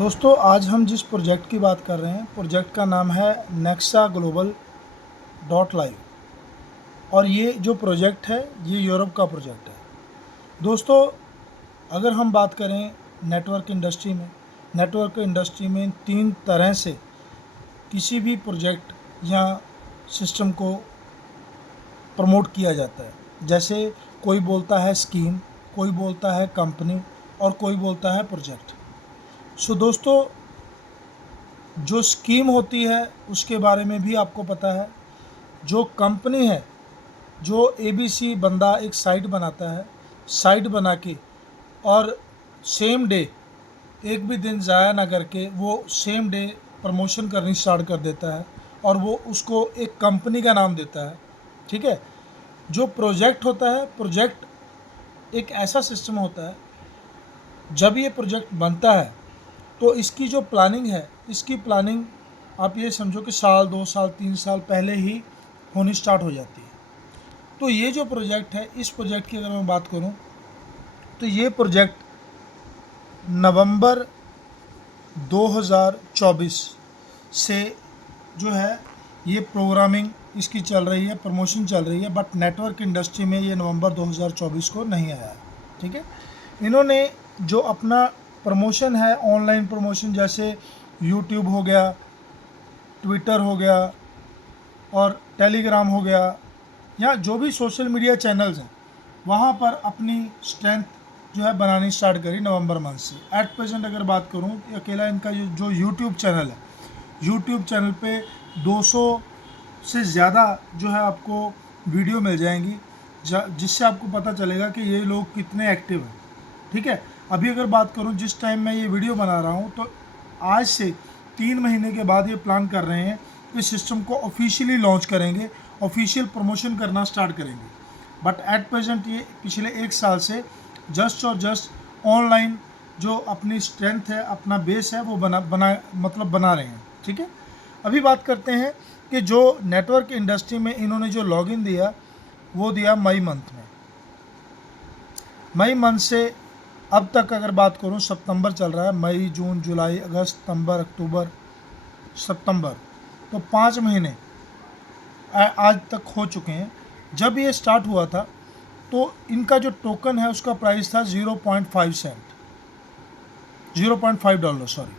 दोस्तों आज हम जिस प्रोजेक्ट की बात कर रहे हैं प्रोजेक्ट का नाम है नेक्सा ग्लोबल डॉट लाइव। और ये जो प्रोजेक्ट है ये यूरोप का प्रोजेक्ट है। दोस्तों अगर हम बात करें नेटवर्क इंडस्ट्री में तीन तरह से किसी भी प्रोजेक्ट या सिस्टम को प्रमोट किया जाता है। जैसे कोई बोलता है स्कीम, कोई बोलता है कंपनी और कोई बोलता है प्रोजेक्ट। सो दोस्तों जो स्कीम होती है उसके बारे में भी आपको पता है। जो कंपनी है, जो एबीसी बंदा एक साइट बनाता है, साइट बना के और सेम डे, एक भी दिन ज़ाया ना करके वो सेम डे प्रमोशन करनी स्टार्ट कर देता है और वो उसको एक कंपनी का नाम देता है। ठीक है। जो प्रोजेक्ट होता है, प्रोजेक्ट एक ऐसा सिस्टम होता है, जब ये प्रोजेक्ट बनता है तो इसकी जो प्लानिंग है, इसकी प्लानिंग आप ये समझो कि साल 2 साल 3 साल पहले ही होनी स्टार्ट हो जाती है। तो ये जो प्रोजेक्ट है, इस प्रोजेक्ट की अगर मैं बात करूं तो ये प्रोजेक्ट नवंबर 2024 से जो है ये प्रोग्रामिंग इसकी चल रही है, प्रमोशन चल रही है, बट नेटवर्क इंडस्ट्री में ये नवंबर 2024 को नहीं आया है। ठीक है। इन्होंने जो अपना प्रमोशन है, ऑनलाइन प्रमोशन, जैसे यूट्यूब हो गया, ट्विटर हो गया और टेलीग्राम हो गया, या जो भी सोशल मीडिया चैनल्स हैं, वहाँ पर अपनी स्ट्रेंथ जो है बनानी स्टार्ट करी नवंबर मंथ से। एट प्रेजेंट अगर बात करूँ कि अकेला इनका जो यूट्यूब चैनल है, यूट्यूब चैनल पे 200 से ज़्यादा जो है आपको वीडियो मिल जाएंगी, जिससे आपको पता चलेगा कि ये लोग कितने एक्टिव हैं। ठीक है। अभी अगर बात करूं जिस टाइम मैं ये वीडियो बना रहा हूं, तो आज से 3 महीने के बाद ये प्लान कर रहे हैं कि सिस्टम को ऑफिशियली लॉन्च करेंगे, ऑफिशियल प्रमोशन करना स्टार्ट करेंगे। बट एट प्रेजेंट ये पिछले 1 साल से जस्ट ऑनलाइन जो अपनी स्ट्रेंथ है, अपना बेस है, वो बना रहे हैं। ठीक है। अभी बात करते हैं कि जो नेटवर्क इंडस्ट्री में इन्होंने जो लॉगिन दिया वो दिया मई मंथ में। मई मंथ से अब तक अगर बात करूं, सितंबर चल रहा है, मई जून जुलाई अगस्त सितंबर अक्टूबर सितंबर, तो 5 महीने आज तक हो चुके हैं। जब ये स्टार्ट हुआ था तो इनका जो टोकन है उसका प्राइस था 0.5 सेंट, $0.5 सॉरी,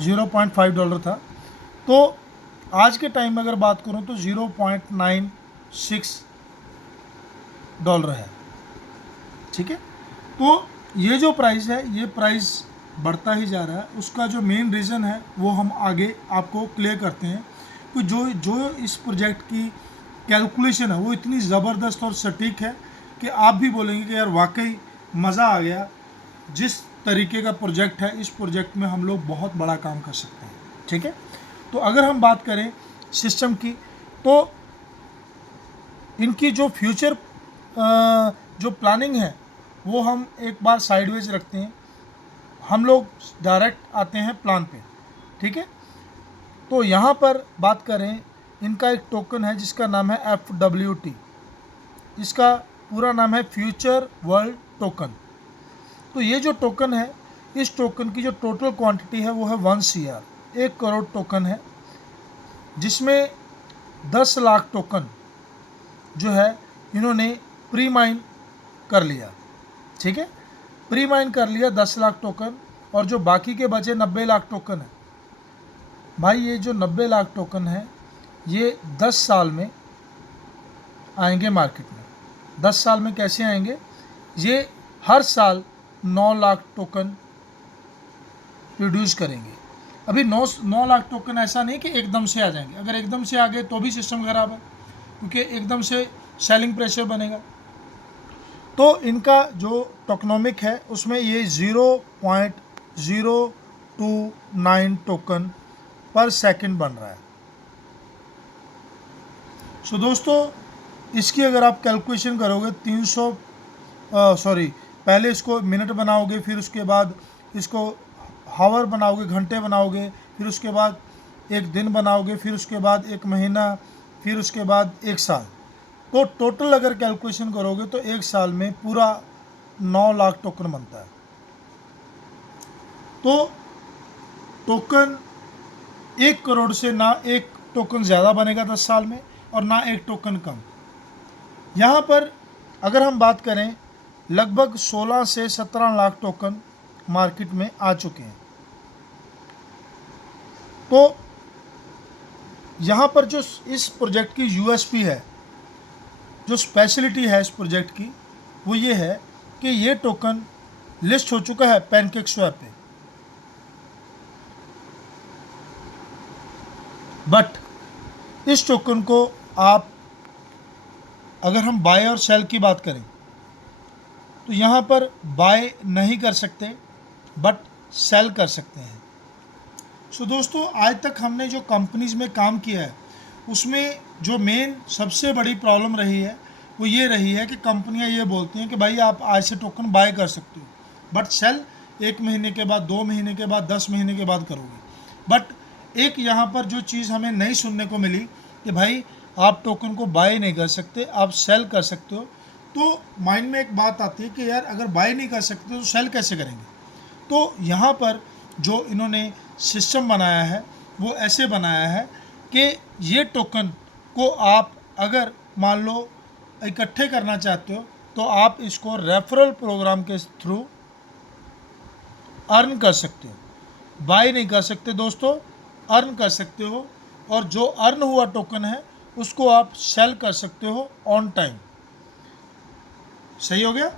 $0.5 था। तो आज के टाइम में अगर बात करूं तो $0.96 है। ठीक है। तो ये जो प्राइस है, ये प्राइस बढ़ता ही जा रहा है। उसका जो मेन रीज़न है वो हम आगे आपको क्लियर करते हैं कि जो इस प्रोजेक्ट की कैलकुलेशन है वो इतनी ज़बरदस्त और सटीक है कि आप भी बोलेंगे कि यार वाकई मज़ा आ गया। जिस तरीके का प्रोजेक्ट है, इस प्रोजेक्ट में हम लोग बहुत बड़ा काम कर सकते हैं। ठीक है। तो अगर हम बात करें सिस्टम की, तो इनकी जो फ्यूचर जो प्लानिंग है वो हम एक बार साइडवेज रखते हैं, हम लोग डायरेक्ट आते हैं प्लान पे। ठीक है। तो यहाँ पर बात करें, इनका एक टोकन है जिसका नाम है FWT। इसका पूरा नाम है फ्यूचर वर्ल्ड टोकन। तो ये जो टोकन है, इस टोकन की जो टोटल क्वांटिटी है वो है 1 CR, 1 करोड़ टोकन है, जिसमें 10 लाख टोकन जो है इन्होंने प्री माइन कर लिया। ठीक है। प्री माइन कर लिया 10 लाख टोकन, और जो बाकी के बचे 90 लाख टोकन है, भाई ये जो 90 लाख टोकन है ये 10 साल में आएंगे मार्केट में। 10 साल में कैसे आएंगे? ये हर साल 9 लाख टोकन प्रोड्यूस करेंगे। अभी 9 लाख टोकन ऐसा नहीं कि एकदम से आ जाएंगे। अगर एकदम से आ गए तो भी सिस्टम खराब है, क्योंकि एकदम से सेलिंग प्रेशर बनेगा। तो इनका जो टोकनोमिक है उसमें ये 0.029 टोकन पर सेकंड बन रहा है। सो दोस्तों इसकी अगर आप कैलकुलेशन करोगे 300 पहले इसको मिनट बनाओगे, फिर उसके बाद इसको हावर बनाओगे, घंटे बनाओगे, फिर उसके बाद एक दिन बनाओगे, फिर उसके बाद 1 महीना, फिर उसके बाद 1 साल। तो टोटल अगर कैलकुलेशन करोगे तो 1 साल में पूरा 9 लाख टोकन बनता है। तो टोकन 1 करोड़ से ना एक टोकन ज़्यादा बनेगा 10 साल में और ना एक टोकन कम। यहाँ पर अगर हम बात करें, लगभग 16 से 17 लाख टोकन मार्केट में आ चुके हैं। तो यहाँ पर जो इस प्रोजेक्ट की यूएसपी है, जो स्पेशलिटी है इस प्रोजेक्ट की, वो ये है कि ये टोकन लिस्ट हो चुका है पैनकेक स्वैप पे, बट इस टोकन को आप, अगर हम बाय और सेल की बात करें, तो यहाँ पर बाय नहीं कर सकते बट सेल कर सकते हैं। सो दोस्तों, आज तक हमने जो कंपनीज़ में काम किया है उसमें जो मेन सबसे बड़ी प्रॉब्लम रही है वो ये रही है कि कंपनियां ये बोलती हैं कि भाई आप आज से टोकन बाय कर सकते हो, बट सेल 1 महीने के बाद, 2 महीने के बाद, 10 महीने के बाद करोगे। बट एक यहाँ पर जो चीज़ हमें नहीं सुनने को मिली कि भाई आप टोकन को बाय नहीं कर सकते, आप सेल कर सकते हो। तो माइंड में एक बात आती है कि यार अगर बाय नहीं कर सकते तो सेल कैसे करेंगे। तो यहाँ पर जो इन्होंने सिस्टम बनाया है वो ऐसे बनाया है कि ये टोकन को आप अगर मान लो इकट्ठे करना चाहते हो तो आप इसको रेफरल प्रोग्राम के थ्रू अर्न कर सकते हो। बाय नहीं कर सकते दोस्तों, अर्न कर सकते हो, और जो अर्न हुआ टोकन है उसको आप सेल कर सकते हो ऑन टाइम। सही हो गया।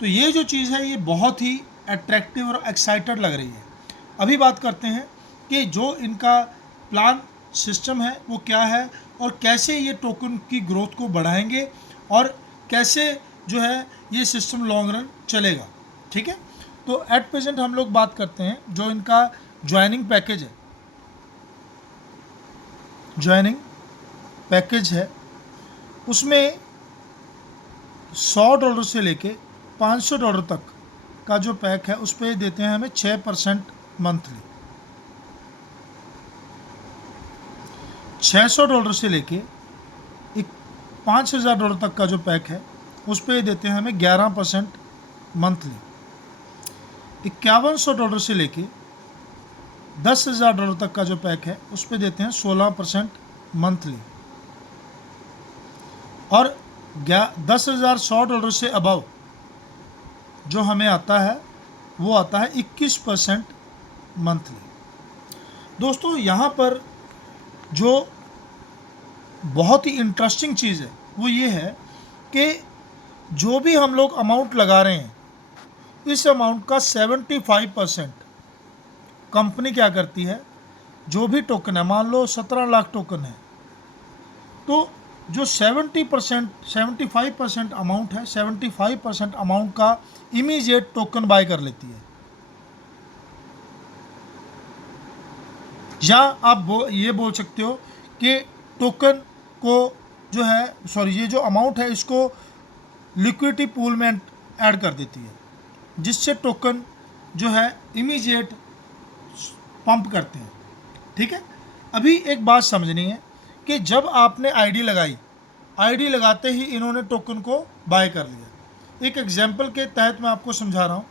तो ये जो चीज़ है ये बहुत ही अट्रैक्टिव और एक्साइटेड लग रही है। अभी बात करते हैं कि जो इनका प्लान सिस्टम है वो क्या है और कैसे ये टोकन की ग्रोथ को बढ़ाएंगे और कैसे जो है ये सिस्टम लॉन्ग रन चलेगा। ठीक है, तो एट प्रेजेंट हम लोग बात करते हैं जो इनका ज्वाइनिंग पैकेज है। ज्वाइनिंग पैकेज है उसमें $100 से लेके $500 तक का जो पैक है उस पर देते हैं हमें 6% मंथली। $600 से लेके $5,000 तक का जो पैक है उस पर देते हैं हमें 11% मंथली। $5,100 से लेके $10,000 तक का जो पैक है उस पर देते हैं 16% मंथली। और $10,100 से अबव जो हमें आता है वो आता है 21% मंथली। दोस्तों, यहाँ पर जो बहुत ही इंटरेस्टिंग चीज़ है वो ये है कि जो भी हम लोग अमाउंट लगा रहे हैं इस अमाउंट का 75% कंपनी क्या करती है, जो भी टोकन है, मान लो 17 लाख टोकन है, तो जो 75% अमाउंट है, 75% अमाउंट का इमीडिएट टोकन बाय कर लेती है। या आप ये बोल सकते हो कि टोकन को जो है, ये जो अमाउंट है इसको लिक्विडिटी पूल में ऐड कर देती है, जिससे टोकन जो है इमीडिएट पंप करते हैं। ठीक है, अभी एक बात समझनी है कि जब आपने आईडी लगाई, आईडी लगाते ही इन्होंने टोकन को बाय कर लिया। एक एग्जांपल के तहत मैं आपको समझा रहा हूँ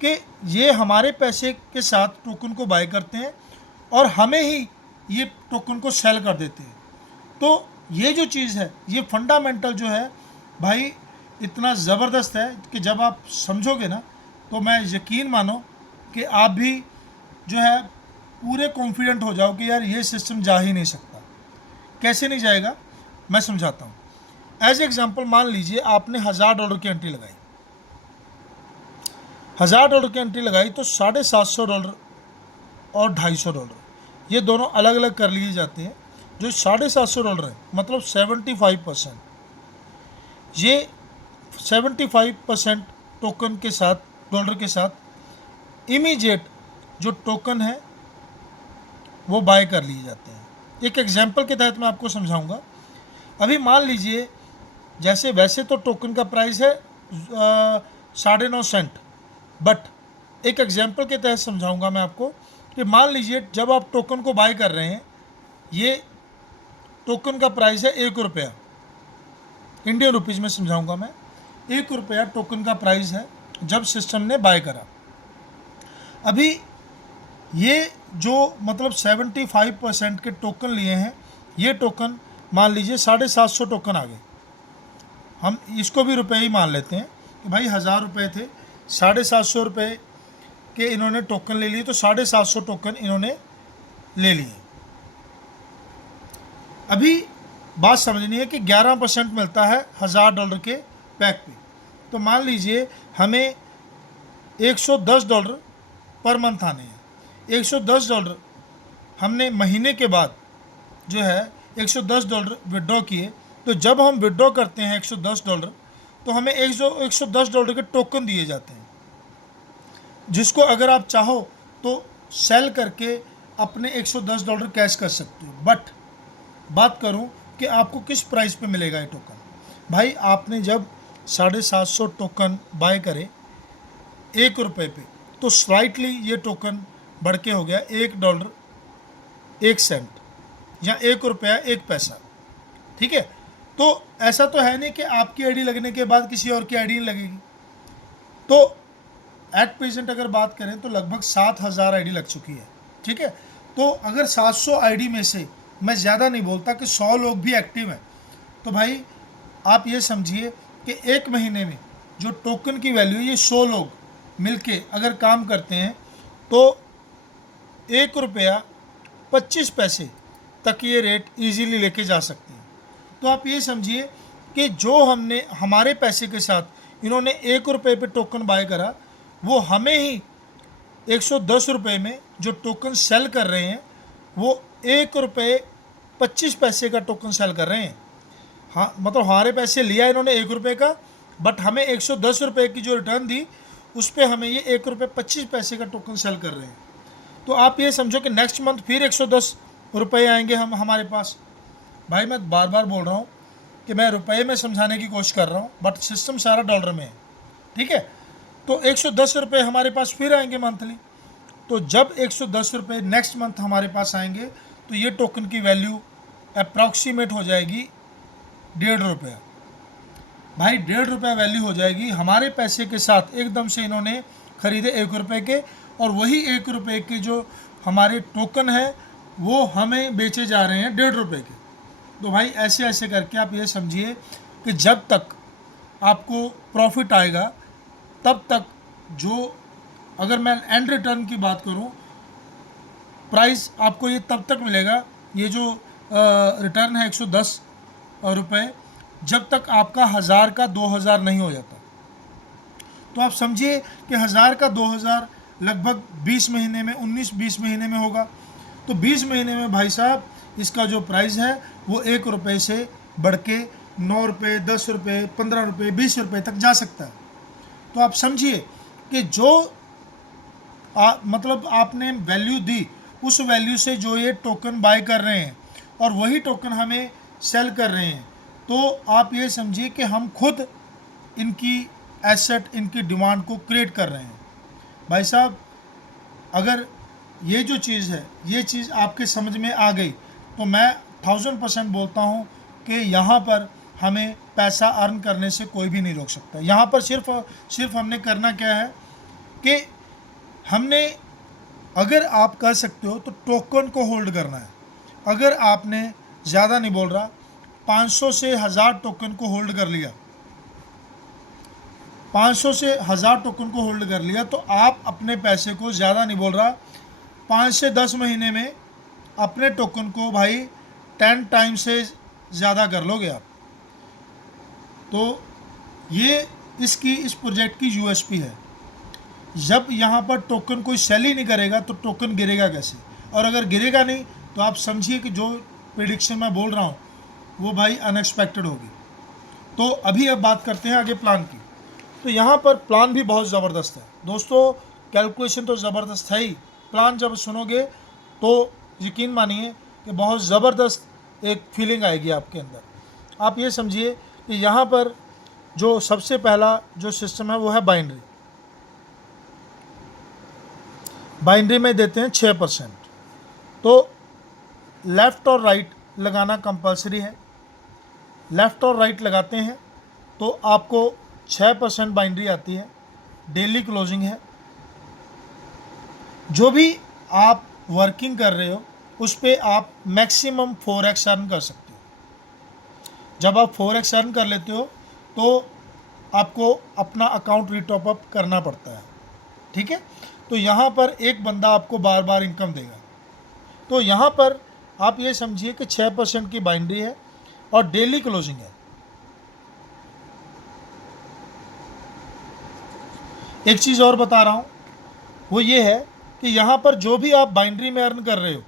कि ये हमारे पैसे के साथ टोकन को बाय करते हैं और हमें ही ये टोकन को सेल कर देते हैं। तो ये जो चीज़ है ये फंडामेंटल जो है भाई इतना ज़बरदस्त है कि जब आप समझोगे ना तो मैं यकीन मानो कि आप भी जो है पूरे कॉन्फिडेंट हो जाओ कि यार ये सिस्टम जा ही नहीं सकता। कैसे नहीं जाएगा, मैं समझाता हूँ। एज एग्जांपल मान लीजिए आपने $1,000 की एंट्री लगाई, $1,000 की एंट्री लगाई तो $750 और $250 ये दोनों अलग अलग कर लिए जाते हैं। जो $750 है मतलब 75%, ये 75% टोकन के साथ, डॉलर के साथ इमीडिएट जो टोकन है वो बाय कर लिए जाते हैं। एक एग्जांपल के तहत मैं आपको समझाऊंगा। अभी मान लीजिए जैसे वैसे तो टोकन का प्राइस है 9.5 सेंट, बट एक एग्जांपल के तहत समझाऊंगा मैं आपको कि मान लीजिए जब आप टोकन को बाय कर रहे हैं, ये टोकन का प्राइस है ₹1, इंडियन रुपीज़ में समझाऊंगा मैं। ₹1 टोकन का प्राइस है जब सिस्टम ने बाय करा। अभी ये जो मतलब 75% के टोकन लिए हैं, ये टोकन मान लीजिए 750 टोकन आ गए, हम इसको भी रुपए ही मान लेते हैं कि भाई 1000 रुपये थे, 750 रुपये के इन्होंने टोकन ले लिए, तो 750 टोकन इन्होंने ले लिए। अभी बात समझनी है कि 11% मिलता है $1000 के पैक पे। तो मान लीजिए हमें $110 पर मंथ आने हैं, $110 हमने महीने के बाद जो है $110 विड्रॉ किए। तो जब हम विड्रॉ करते हैं $110, तो हमें $110 के टोकन दिए जाते हैं, जिसको अगर आप चाहो तो सेल करके अपने $110 कैश कर सकते हो। बट बात करूं कि आपको किस प्राइस पे मिलेगा ये टोकन। भाई आपने जब 750 टोकन बाय करे ₹1 पे, तो स्लाइटली ये टोकन बढ़ के हो गया $1.01 या ₹1.01। ठीक है, तो ऐसा तो है नहीं कि आपकी आईडी लगने के बाद किसी और की आईडी नहीं लगेगी। तो एट प्रेजेंट अगर बात करें तो लगभग 7000 आईडी लग चुकी है। ठीक है, तो अगर 700 आईडी में से, मैं ज़्यादा नहीं बोलता, कि 100 लोग भी एक्टिव हैं, तो भाई आप ये समझिए कि एक महीने में जो टोकन की वैल्यू, ये 100 लोग मिलके अगर काम करते हैं तो ₹1.25 तक ये रेट इजीली लेके जा सकते हैं। तो आप ये समझिए कि जो हमने हमारे पैसे के साथ इन्होंने ₹1 पे टोकन बाय करा, वो हमें ही ₹110 में जो टोकन सेल कर रहे हैं, वो ₹1.25 का टोकन सेल कर रहे हैं। हाँ, मतलब हमारे पैसे लिया इन्होंने ₹1 का, बट हमें ₹110 की जो रिटर्न दी, उस पर हमें ये ₹1.25 का टोकन सेल कर रहे हैं। तो आप ये समझो कि नेक्स्ट मंथ फिर ₹110 आएंगे हमारे पास। भाई मैं बार बार बोल रहा हूँ कि मैं रुपए में समझाने की कोशिश कर रहा हूँ, बट सिस्टम सारा डॉलर में है। ठीक है, तो ₹110 हमारे पास फिर आएंगे मंथली। तो जब ₹110 नेक्स्ट मंथ हमारे पास आएंगे, तो ये टोकन की वैल्यू अप्रॉक्सीमेट हो जाएगी ₹1.5। भाई ₹1.5 वैल्यू हो जाएगी हमारे पैसे के साथ। एकदम से इन्होंने खरीदे ₹1 के, और वही ₹1 के जो हमारे टोकन है वो हमें बेचे जा रहे हैं ₹1.5 के। तो भाई ऐसे ऐसे करके आप ये समझिए कि जब तक आपको प्रॉफिट आएगा, तब तक जो, अगर मैं एंड रिटर्न की बात करूं, प्राइस आपको ये तब तक मिलेगा, ये जो रिटर्न है ₹110, जब तक आपका 1000 का 2000 नहीं हो जाता। तो आप समझिए कि 1000 का 2000 लगभग 20 महीने में, 19-20 महीने में होगा। तो 20 महीने में भाई साहब इसका जो प्राइस है वो ₹1 से बढ़ के ₹9, ₹10, ₹15, ₹20 तक जा सकता है। तो आप समझिए कि जो मतलब आपने वैल्यू दी, उस वैल्यू से जो ये टोकन बाय कर रहे हैं और वही टोकन हमें सेल कर रहे हैं, तो आप ये समझिए कि हम खुद इनकी एसेट, इनकी डिमांड को क्रिएट कर रहे हैं। भाई साहब अगर ये जो चीज़ है, ये चीज़ आपके समझ में आ गई, तो मैं 1000% बोलता हूँ कि यहाँ पर हमें पैसा अर्न करने से कोई भी नहीं रोक सकता। यहाँ पर सिर्फ हमने करना क्या है कि हमने, अगर आप कर सकते हो तो टोकन को होल्ड करना है। अगर आपने, ज़्यादा नहीं बोल रहा, 500 से 1000 टोकन को होल्ड कर लिया, 500 से 1000 टोकन को होल्ड कर लिया, तो आप अपने पैसे को, ज़्यादा नहीं बोल रहा, 5 से 10 महीने में अपने टोकन को भाई 10 टाइम से ज़्यादा कर लोगे आप। तो ये इस प्रोजेक्ट की यूएसपी है। जब यहाँ पर टोकन कोई सेल ही नहीं करेगा तो टोकन गिरेगा कैसे, और अगर गिरेगा नहीं तो आप समझिए कि जो प्रेडिक्शन मैं बोल रहा हूँ वो भाई अनएक्सपेक्टेड होगी। तो अभी अब बात करते हैं आगे प्लान की। तो यहाँ पर प्लान भी बहुत ज़बरदस्त है दोस्तों, कैलकुलेशन तो ज़बरदस्त है ही, प्लान जब सुनोगे तो यकीन मानिए कि बहुत ज़बरदस्त एक फीलिंग आएगी आपके अंदर। आप ये समझिए कि यहाँ पर जो सबसे पहला जो सिस्टम है वो है बाइनरी। बाइनरी में देते हैं 6%। तो लेफ़्ट और राइट लगाना कंपलसरी है। लेफ़्ट और राइट लगाते हैं तो आपको 6% बाइनरी आती है। डेली क्लोजिंग है। जो भी आप वर्किंग कर रहे हो उस पर आप मैक्सिमम 4x अर्न कर सकते हो। जब आप 4x अर्न कर लेते हो तो आपको अपना अकाउंट रीटॉप अप करना पड़ता है, ठीक है। तो यहाँ पर एक बंदा आपको बार बार इनकम देगा। तो यहाँ पर आप ये समझिए कि 6% की बाइंड्री है और डेली क्लोजिंग है। एक चीज़ और बता रहा हूँ, वो ये है कि यहाँ पर जो भी आप बाइंड्री में अर्न कर रहे हो,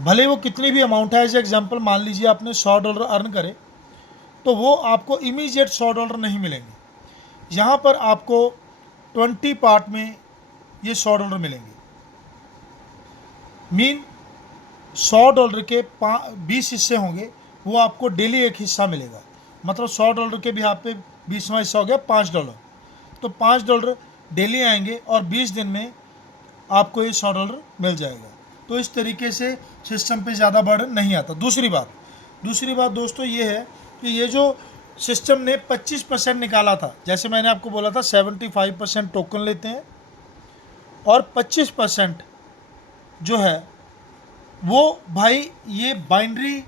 भले वो कितनी भी अमाउंट है, एज एग्जाम्पल मान लीजिए आपने $100 अर्न करे, तो वो आपको इमीडिएट $100 नहीं मिलेंगे। यहाँ पर आपको 20 पार्ट में ये $100 मिलेंगे। मीन $100 के 20 हिस्से होंगे, वो आपको डेली एक हिस्सा मिलेगा। मतलब $100 के भी आप पे 20वां हिस्सा हो गया $5। तो $5 डेली आएंगे और 20 दिन में आपको ये $100 मिल जाएगा। तो इस तरीके से सिस्टम पे ज़्यादा बर्डन नहीं आता। दूसरी बात दोस्तों ये है कि ये जो सिस्टम ने 25% निकाला था, जैसे मैंने आपको बोला था 75% टोकन लेते हैं और 25% जो है वो भाई ये बाइंड्री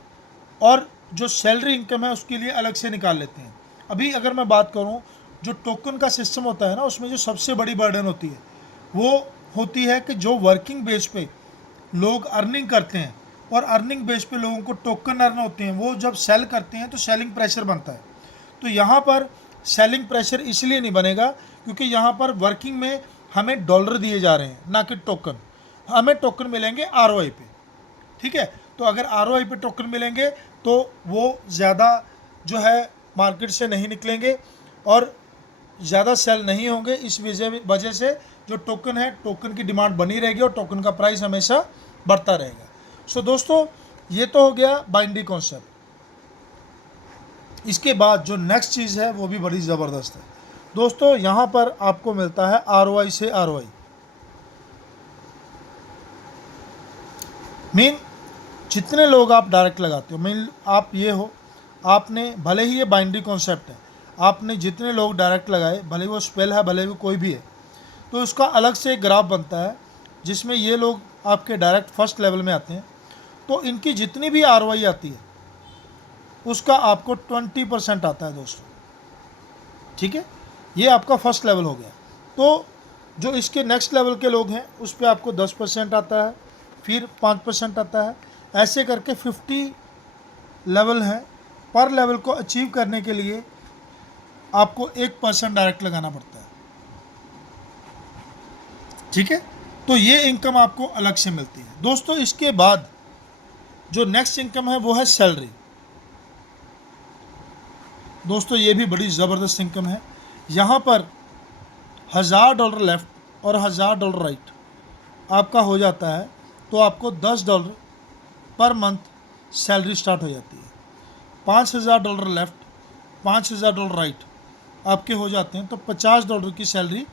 और जो सैलरी इनकम है उसके लिए अलग से निकाल लेते हैं। अभी अगर मैं बात करूं, जो टोकन का सिस्टम होता है ना, उसमें जो सबसे बड़ी बर्डन होती है वो होती है कि जो वर्किंग बेस पे लोग अर्निंग करते हैं और अर्निंग बेस पे लोगों को टोकन अर्न होते हैं, वो जब सेल करते हैं तो सेलिंग प्रेशर बनता है। तो यहाँ पर सेलिंग प्रेशर इसलिए नहीं बनेगा क्योंकि यहाँ पर वर्किंग में हमें डॉलर दिए जा रहे हैं, ना कि टोकन। हमें टोकन मिलेंगे ROI पे, ठीक है। तो अगर ROI पे टोकन मिलेंगे तो वो ज़्यादा जो है मार्केट से नहीं निकलेंगे और ज़्यादा सेल नहीं होंगे। इस वजह से जो टोकन है, टोकन की डिमांड बनी रहेगी और टोकन का प्राइस हमेशा बढ़ता रहेगा। सो दोस्तों ये तो हो गया बाइंड्री कॉन्सेप्ट। इसके बाद जो नेक्स्ट चीज़ है वो भी बड़ी ज़बरदस्त है दोस्तों। यहाँ पर आपको मिलता है ROI से ROI। मीन जितने लोग आप डायरेक्ट लगाते हो, मीन आप ये हो, आपने भले ही ये बाइंड्री कॉन्सेप्ट है, आपने जितने लोग डायरेक्ट लगाए, भले वो स्पेल है भले वो कोई भी है, तो उसका अलग से एक ग्राफ बनता है जिसमें ये लोग आपके डायरेक्ट फर्स्ट लेवल में आते हैं। तो इनकी जितनी भी ROI आती है उसका आपको 20% आता है दोस्तों, ठीक है। ये आपका फर्स्ट लेवल हो गया। तो जो इसके नेक्स्ट लेवल के लोग हैं उस पर आपको 10% आता है, फिर 5% आता है, ऐसे करके 50 लेवल हैं। पर लेवल को अचीव करने के लिए आपको 1% डायरेक्ट लगाना पड़ता है, ठीक है। तो ये इनकम आपको अलग से मिलती है दोस्तों। इसके बाद जो नेक्स्ट इनकम है वो है सैलरी। दोस्तों ये भी बड़ी ज़बरदस्त इनकम है। यहाँ पर $1000 लेफ़्ट और $1000 राइट आपका हो जाता है तो आपको $10 पर मंथ सैलरी स्टार्ट हो जाती है। $5000 लेफ़्ट, $5000 राइट आपके हो जाते हैं तो $50 की सैलरी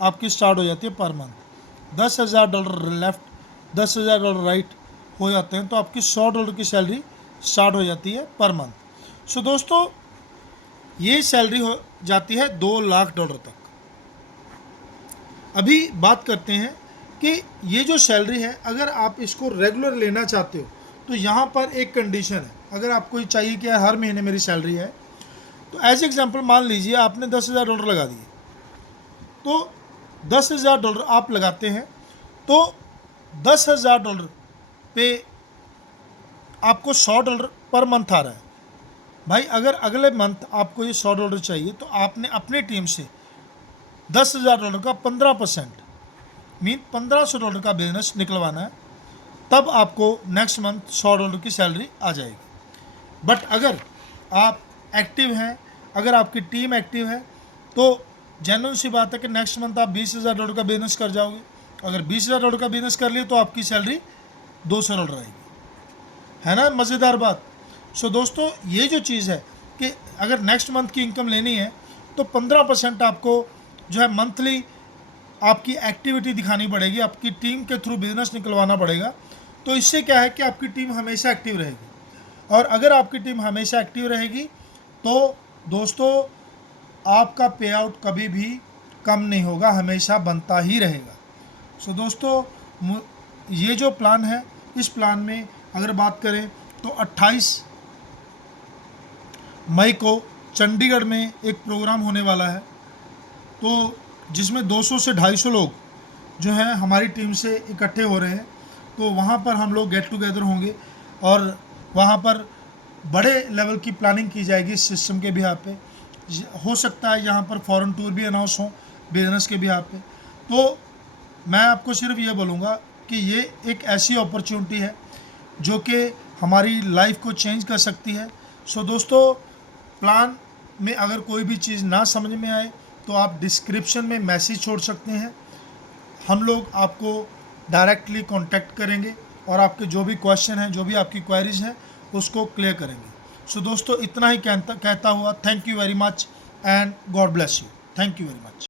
आपकी स्टार्ट हो जाती है पर मंथ। $10,000 लेफ़्ट, $10,000 राइट हो जाते हैं तो आपकी $100 की सैलरी स्टार्ट हो जाती है पर मंथ। सो दोस्तों ये सैलरी हो जाती है $2 लाख तक। अभी बात करते हैं कि ये जो सैलरी है अगर आप इसको रेगुलर लेना चाहते हो तो यहाँ पर एक कंडीशन है। अगर आपको ये चाहिए कि हर महीने मेरी सैलरी है, तो एज एग्जांपल मान लीजिए आपने $10,000 लगा दिए, तो $10,000 आप लगाते हैं तो $10,000 पे आपको $100 पर मंथ आ रहा है। भाई अगर अगले मंथ आपको ये $100 चाहिए तो आपने अपनी टीम से $10,000 का 15% मीन $1,500 का बिजनेस निकलवाना है, तब आपको नेक्स्ट मंथ $100 की सैलरी आ जाएगी। बट अगर आप एक्टिव हैं, अगर आपकी टीम एक्टिव है, तो जेन्युइन सी बात है कि नेक्स्ट मंथ आप $20,000 का बिजनेस कर जाओगे। अगर $20,000 का बिजनेस कर लिए तो आपकी सैलरी $200 रहेगी, है ना मज़ेदार बात। सो दोस्तों ये जो चीज़ है कि अगर नेक्स्ट मंथ की इनकम लेनी है तो 15% आपको जो है मंथली आपकी एक्टिविटी दिखानी पड़ेगी, आपकी टीम के थ्रू बिजनेस निकलवाना पड़ेगा। तो इससे क्या है कि आपकी टीम हमेशा एक्टिव रहेगी, और अगर आपकी टीम हमेशा एक्टिव रहेगी तो दोस्तों आपका पे आउट कभी भी कम नहीं होगा, हमेशा बनता ही रहेगा। सो दोस्तों ये जो प्लान है, इस प्लान में अगर बात करें तो 28 मई को चंडीगढ़ में एक प्रोग्राम होने वाला है, तो जिसमें 200 से 250 लोग जो हैं हमारी टीम से इकट्ठे हो रहे हैं। तो वहाँ पर हम लोग गेट टुगेदर होंगे और वहाँ पर बड़े लेवल की प्लानिंग की जाएगी इस सिस्टम के बिहाफ पे। हो सकता है यहाँ पर फॉरेन टूर भी अनाउंस हो बिजनेस के बिहाफ पे। तो मैं आपको सिर्फ ये बोलूँगा कि ये एक ऐसी अपॉर्चुनिटी है जो कि हमारी लाइफ को चेंज कर सकती है। सो दोस्तों, प्लान में अगर कोई भी चीज़ ना समझ में आए तो आप डिस्क्रिप्शन में मैसेज छोड़ सकते हैं, हम लोग आपको डायरेक्टली कांटेक्ट करेंगे और आपके जो भी क्वेश्चन हैं, जो भी आपकी क्वेरीज हैं, उसको क्लियर करेंगे। सो दोस्तों, इतना ही कहता हुआ thank you very much and God bless you. Thank you very much.